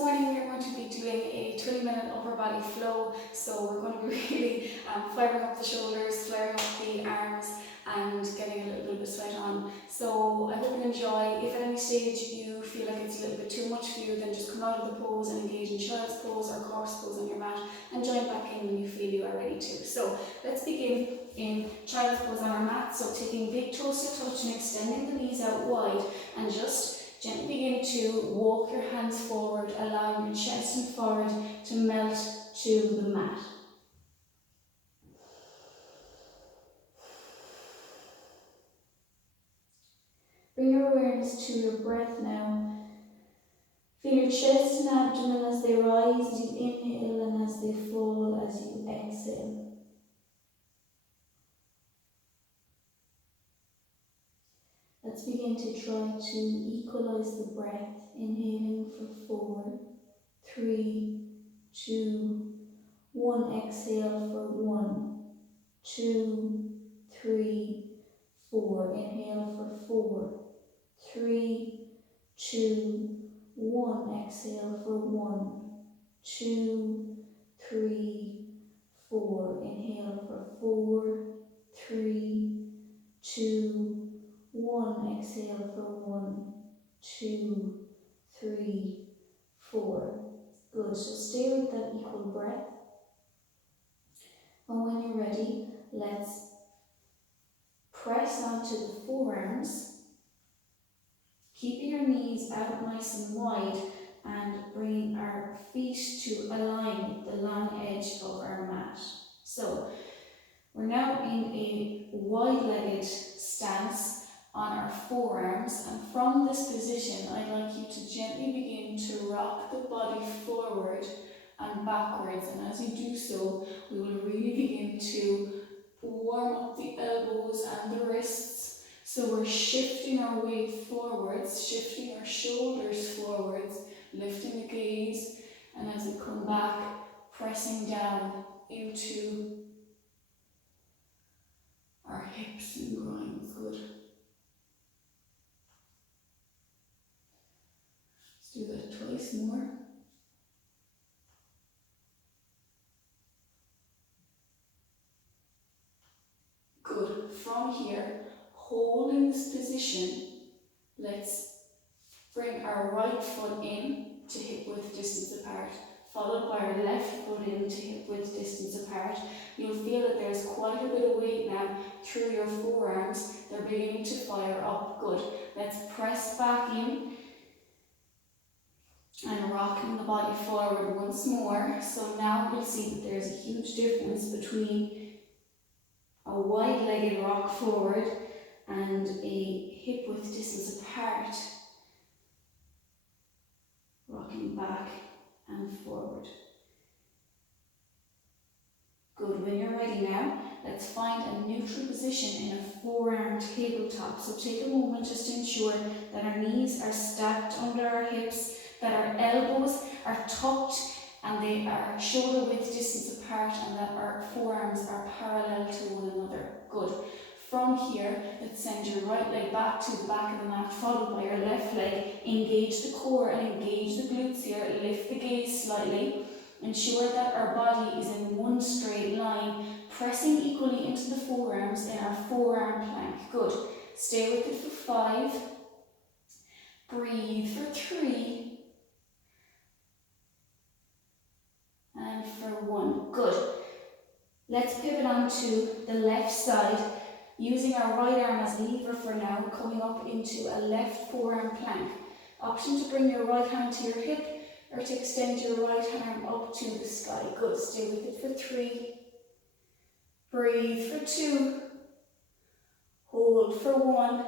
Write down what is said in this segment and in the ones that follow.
morning we're going to be doing a 20-minute upper body flow. So we're going to be really firing up the shoulders, flaring up the arms and getting a little bit of sweat on. So I hope you enjoy. If at any stage you feel like it's a little bit too much for you, then just come out of the pose and engage in child's pose or corpse pose on your mat and join back in when you feel you are ready to. So let's begin in child's pose on our mat. So taking big toes to touch and extending the knees out wide, and just gently begin to walk your hands forward, allowing your chest and forehead to melt to the mat. Bring your awareness to your breath now. Feel your chest and abdomen as they rise as you inhale and as they fall as you exhale. Let's begin to try to equalize the breath, inhaling for 4, 3, 2, 1. Exhale for 1, 2, 3, 4. Inhale for 4, 3, 2, 1. Exhale for 1, 2, 3, 4. Inhale for 4, 3, 2, 1. Exhale for 1, 2, 3, 4. Good. So stay with that equal breath. And when you're ready, let's press onto the forearms, keeping your knees out nice and wide and bringing our feet to align with the long edge of our mat. So we're now in a wide-legged stance on our forearms, and from this position I'd like you to gently begin to rock the body forward and backwards, and as you do so we will really begin to warm up the elbows and the wrists. So we're shifting our weight forwards, shifting our shoulders forwards, lifting the gaze, and as we come back, pressing down into our hips and groins. Good. Let's do that twice more. Good. From here, holding this position, let's bring our right foot in to hip width distance apart, followed by our left foot in to hip width distance apart. You'll feel that there's quite a bit of weight now through your forearms. They're beginning to fire up. Good. Let's press back in and rocking the body forward once more. So now we'll see that there's a huge difference between a wide-legged rock forward and a hip width distance apart, rocking back and forward. Good. When you're ready now, let's find a neutral position in a forearm tabletop. So take a moment just to ensure that our knees are stacked under our hips, that our elbows are tucked and they are shoulder width distance apart, and that our forearms are parallel to one another. Good. From here, let's send your right leg back to the back of the mat, followed by your left leg. Engage the core and engage the glutes here. Lift the gaze slightly. Ensure that our body is in one straight line, pressing equally into the forearms in our forearm plank. Good. Stay with it for 5. Breathe for 3. And for 1. Good. Let's pivot onto the left side, using our right arm as a lever for now, coming up into a left forearm plank. Option to bring your right hand to your hip or to extend your right arm up to the sky. Good. Stay with it for 3. Breathe for 2. Hold for 1.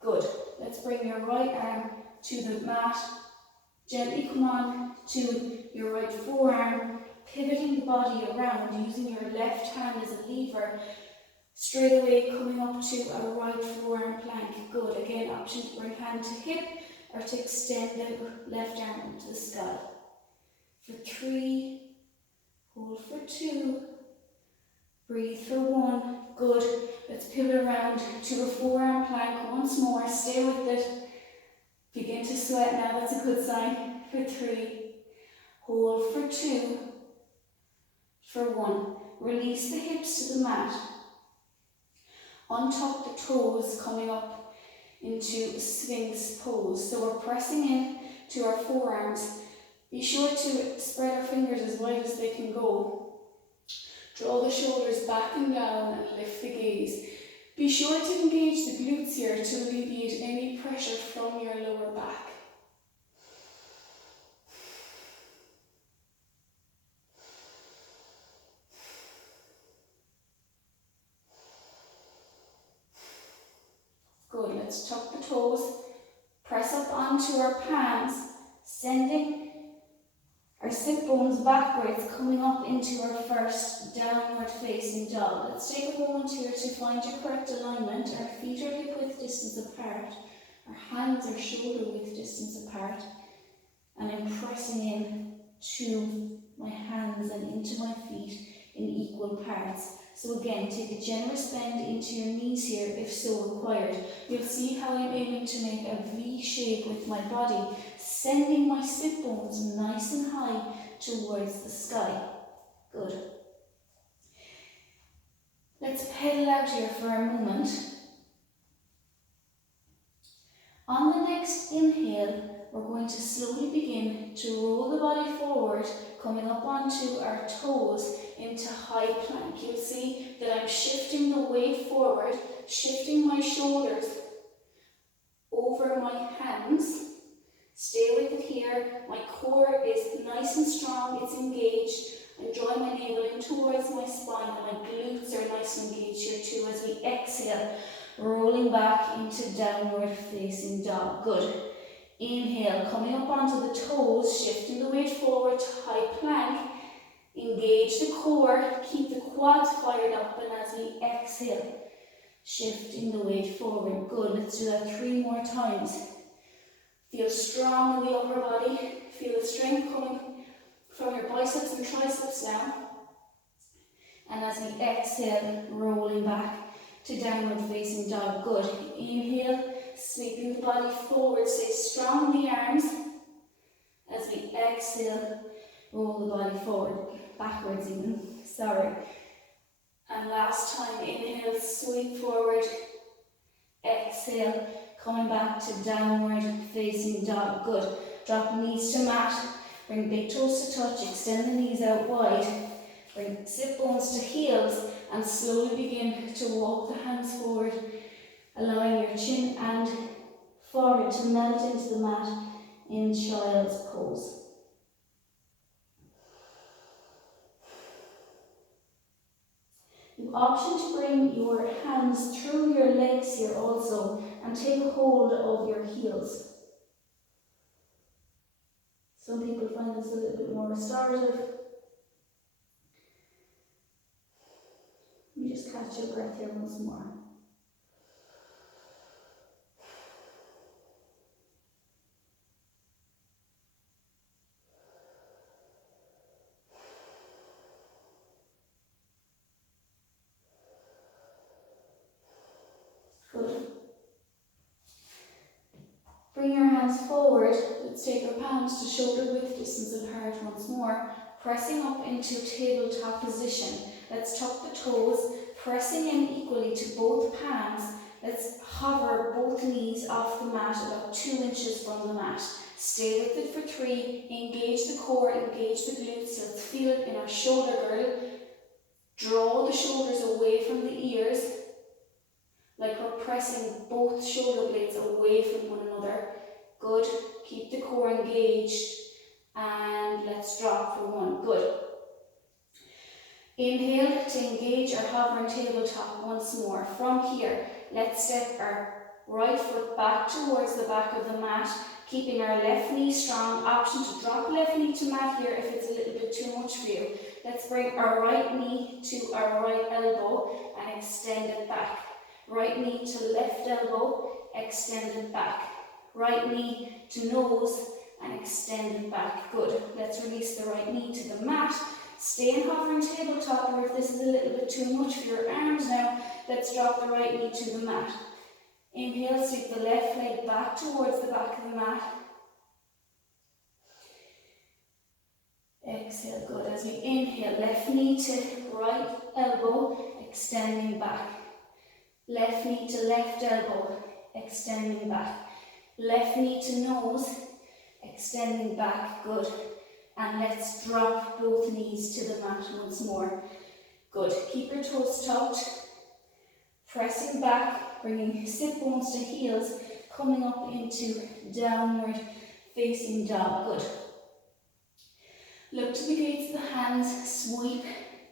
Good. Let's bring your right arm to the mat. Gently come on to your right forearm, pivoting the body around, using your left hand as a lever. Straight away coming up to a right forearm plank. Good. Again, option to bring hand to hip or to extend the left arm up to the sky. For 3, hold for 2, breathe for 1. Good. Let's pivot around to a forearm plank once more. Stay with it. Begin to sweat now. That's a good sign. For 3, hold for 2, for 1. Release the hips to the mat. Untuck the toes, coming up into Sphinx pose. So we're pressing in to our forearms. Be sure to spread our fingers as wide as they can go. Draw the shoulders back and down and lift the gaze. Be sure to engage the glutes here to alleviate any pressure from your lower back. Good, let's tuck the toes, press up onto our palms, sending our sit bones backwards, coming up into our first downward facing dog. Let's take a moment here to find your correct alignment. Our feet are hip width distance apart, our hands are shoulder width distance apart, and I'm pressing in to my hands and into my feet in equal parts. So again, take a generous bend into your knees here if so required. You'll see how I'm aiming to make a V shape with my body, sending my sit bones nice and high towards the sky. Good. Let's pedal out here for a moment. On the next inhale, we're going to slowly begin to roll the body forward, coming up onto our toes into high plank. You'll see that I'm shifting the weight forward, shifting my shoulders over my hands. Stay with it here. My core is nice and strong, it's engaged. I'm drawing my navel in towards my spine and my glutes are nice and engaged here too as we exhale, rolling back into downward facing dog. Good. Inhale, coming up onto the toes, shifting the weight forward to high plank. Engage the core, keep the quads fired up, and as we exhale, shifting the weight forward. Good, let's do that 3 more times. Feel strong in the upper body, feel the strength coming from your biceps and triceps now. And as we exhale, rolling back to downward facing dog. Good. Inhale, sweeping the body forward, stay strong in the arms. As we exhale, roll the body forward, backwards even, sorry. And last time, inhale, sweep forward, exhale, coming back to downward facing dog. Good. Drop knees to mat, bring big toes to touch, extend the knees out wide, bring sit bones to heels, and slowly begin to walk the hands forward, allowing your chin and forehead to melt into the mat in child's pose. You option to bring your hands through your legs here also and take a hold of your heels. Some people find this a little bit more restorative. You just catch your breath here once more. Good. Bring your hands forward. Let's take our palms to shoulder width distance apart once more, pressing up into tabletop position. Let's tuck the toes, pressing in equally to both palms. Let's hover both knees off the mat about 2 inches from the mat. Stay with it for 3. Engage the core, engage the glutes. Let's feel it in our shoulder girdle. Draw the shoulders away from the ears, like we're pressing both shoulder blades away from one another. Good. Keep the core engaged. And let's drop for 1. Good. Inhale to engage our hovering tabletop once more. From here, let's step our right foot back towards the back of the mat, keeping our left knee strong. Option to drop left knee to mat here if it's a little bit too much for you. Let's bring our right knee to our right elbow and extend it back. Right knee to left elbow, extend it back. Right knee to nose and extend it back. Good. Let's release the right knee to the mat. Stay in hovering tabletop, or if this is a little bit too much for your arms now, let's drop the right knee to the mat. Inhale, sweep the left leg back towards the back of the mat. exhale, good. As we inhale, left knee to right elbow, extending back. Left knee to left elbow, extending back. Left knee to nose, extending back, good. And let's drop both knees to the mat once more. Good. Keep your toes tucked, pressing back, bringing sit bones to heels, coming up into downward facing dog, good. Look to the gates of the hands, sweep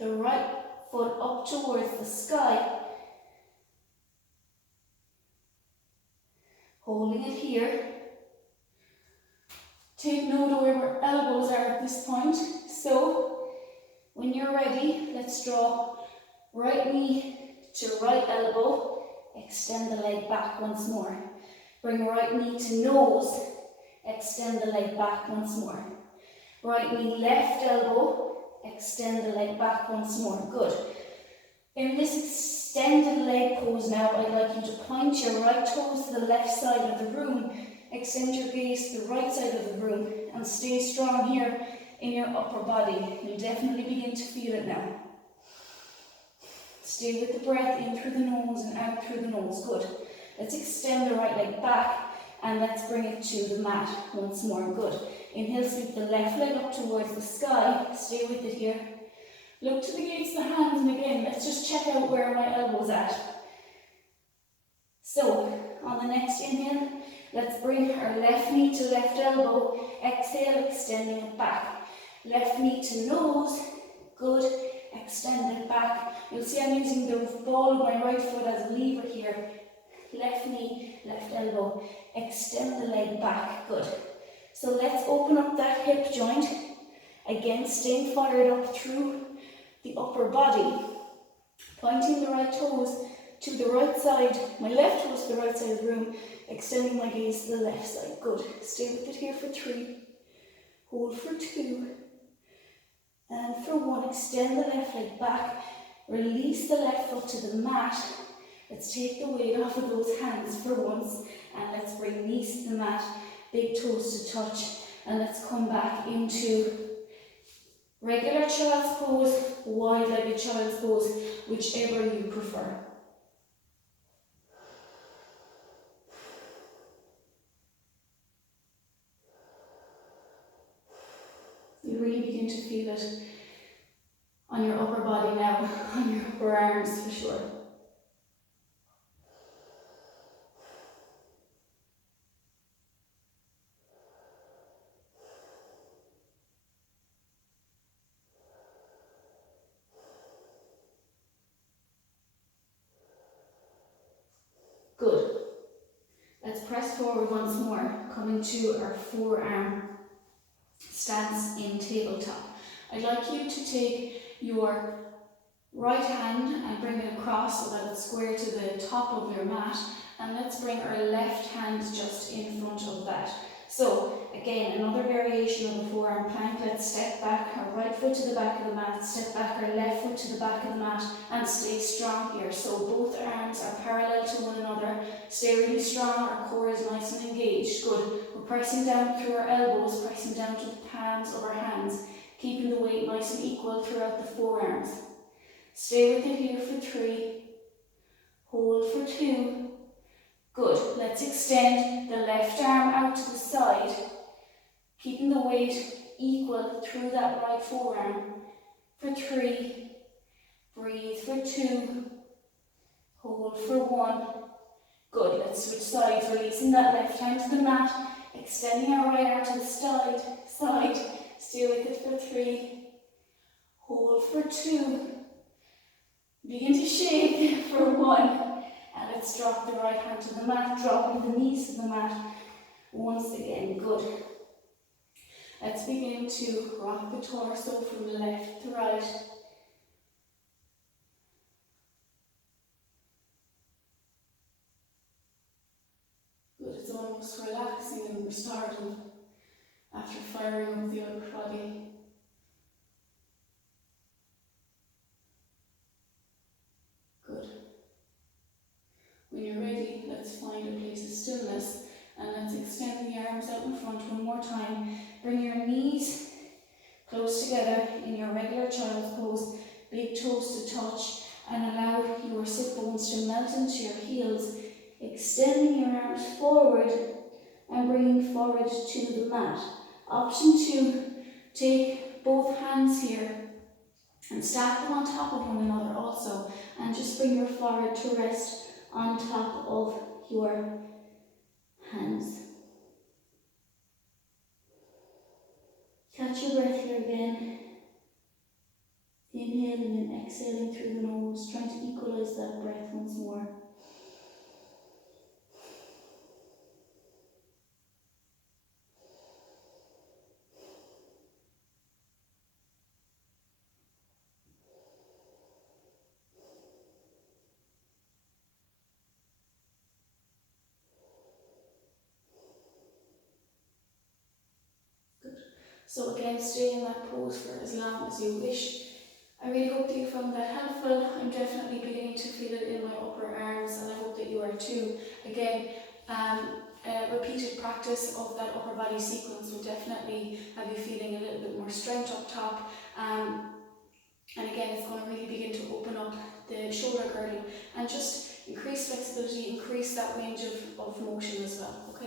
the right foot up towards the sky. Holding it here. Take note of where our elbows are at this point. So, when you're ready, let's draw right knee to right elbow. Extend the leg back once more. Bring right knee to nose. Extend the leg back once more. Right knee, left elbow. Extend the leg back once more. Good. In this extended leg pose now, I'd like you to point your right toes to the left side of the room. Extend your gaze to the right side of the room and stay strong here in your upper body. You'll definitely begin to feel it now. Stay with the breath in through the nose and out through the nose. Good. Let's extend the right leg back and let's bring it to the mat once more. Good. Inhale, sweep the left leg up towards the sky. Stay with it here. Look to the gates of the hands, and again, let's just check out where my elbow's at. So, on the next inhale, let's bring our left knee to left elbow. Exhale, extending it back. Left knee to nose. Good. Extend it back. You'll see I'm using the ball of my right foot as a lever here. Left knee, left elbow. Extend the leg back. Good. So let's open up that hip joint. Again, staying fired up through the upper body. Pointing the right toes to the right side. My left toes to the right side of the room. Extending my gaze to the left side. Good. Stay with it here for 3. Hold for 2. And for 1, extend the left leg back. Release the left foot to the mat. Let's take the weight off of those hands for once. And let's bring knees to the mat. Big toes to touch. And let's come back into regular child's pose, wide-legged child's pose, whichever you prefer. You really begin to feel it on your upper body now, on your upper arms for sure. Good. Let's press forward once more, coming to our forearm stance in tabletop. I'd like you to take your right hand and bring it across so that it's square to the top of your mat, and let's bring our left hand just in front of that. So again, another variation of the forearm plank. Let's step back, our right foot to the back of the mat, step back our left foot to the back of the mat, and stay strong here. So both arms are parallel to one another. Stay really strong, our core is nice and engaged. Good. We're pressing down through our elbows, pressing down to the palms of our hands, keeping the weight nice and equal throughout the forearms. Stay with it here for 3. Hold for 2. Good. Let's extend the left arm out to the side, keeping the weight equal through that right forearm. For 3. Breathe for 2. Hold for 1. Good. Let's switch sides, releasing that left hand to the mat, extending our right arm to the side. Stay with it for 3. Hold for 2. Begin to shake for 1. And let's drop the right hand to the mat, dropping the knees to the mat once again. Good. Let's begin to rock the torso from left to right. Good. It's almost relaxing and restarting after firing up the upper body. Good. When you're ready, let's find a place of stillness and let's extend the arms out in front one more time. Bring your knees close together in your regular child's pose, big toes to touch, and allow your sit bones to melt into your heels, extending your arms forward and bringing forward to the mat. Option 2, take both hands here and stack them on top of one another also, and just bring your forehead to rest on top of your hands. Catch your breath here again. Inhaling and exhaling through the nose, trying to equalize that breath once more. So again, stay in that pose for as long as you wish. I really hope that you found that helpful. I'm definitely beginning to feel it in my upper arms, and I hope that you are too. Again, repeated practice of that upper body sequence will definitely have you feeling a little bit more strength up top. And again, it's going to really begin to open up the shoulder girdle and just increase flexibility, increase that range of motion as well. Okay.